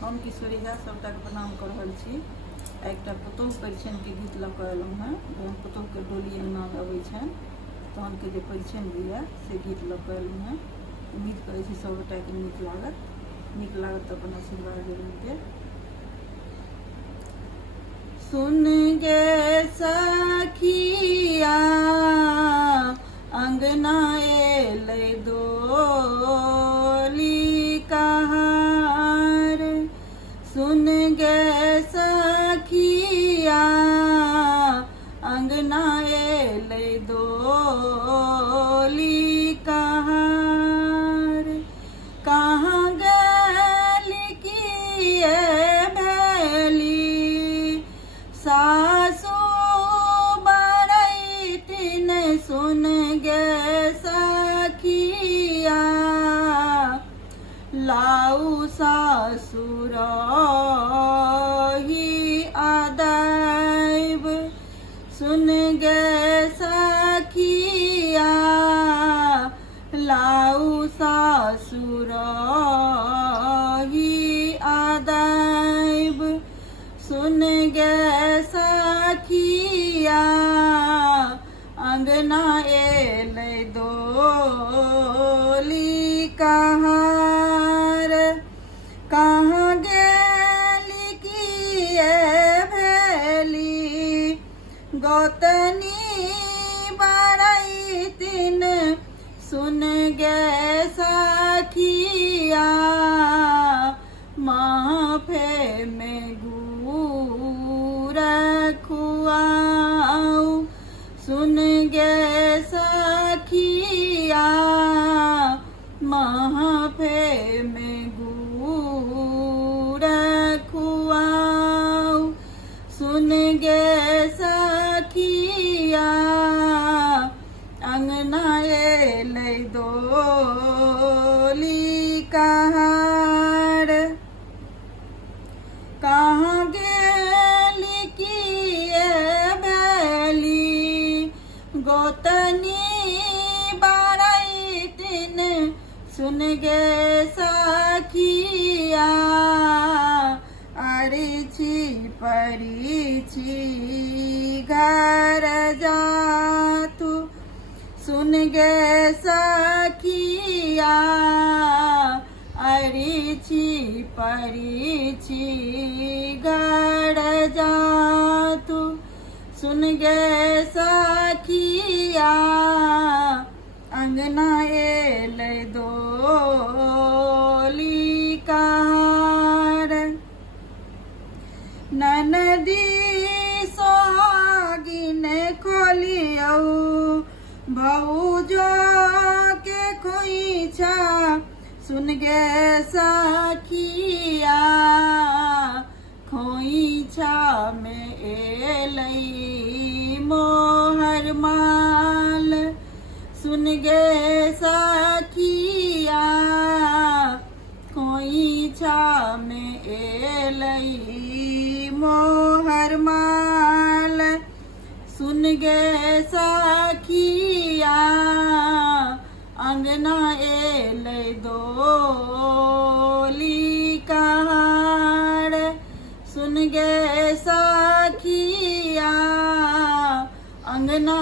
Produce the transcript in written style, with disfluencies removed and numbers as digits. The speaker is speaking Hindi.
हम किशोरी झा सबटा के प्रणाम कर रहल छी। एक पुतोह परिछन के गीत लऽ कऽ एलहुँ हेँ। जहन पुतोह के डोली अंगना में अबै छनि तहन के जे परिछन होइए से गीत लऽ कऽ एलहुँ हेँ। उम्मीद करै छी सबगोटा के नीक लागत तऽ अपन आशीर्वाद जरूर देब। सुन गे सखिया अंगना एलै डोली कहार, सुन गे सखिया अंगना एलै डोली कहार। कहाँ गेली किए भेली सासु बरैतिन, सुन गे सखिया लाउ ससुर ही अदैब, सुन गे सखिया लाउ ससुर ही अदैब, सुन गे सखिया अंगना एलै डोली कहार। कहाँ गेली किए भेली गोतनी बरैतिन, सुन गे सखिया माफे में गुड़ खुआऊ, सुन गे सखिया माफे में गुड़ खुआऊ, सुन गे सखिया अंगना एलै डोली कहार। कहाँ गेली किए भेली गोतनी बरैतिन, सुन गे सखिया अरिछि परिछि घर जातु, सुन गे सखिया अरिछि परिछि घर जातु, सुन गे सखिया अंगना एलै डोली कहार। ननदी सोहागिन खोलियौ भौजो के खोइछा, सुन गे सखिया खोइछा में एलै मोहर माल, सुन गे सखिया खोइछा में एलै मोहर माल, सुन गे सखिया अंगना एलै डोली कहार, सुन गे सखिया अंगना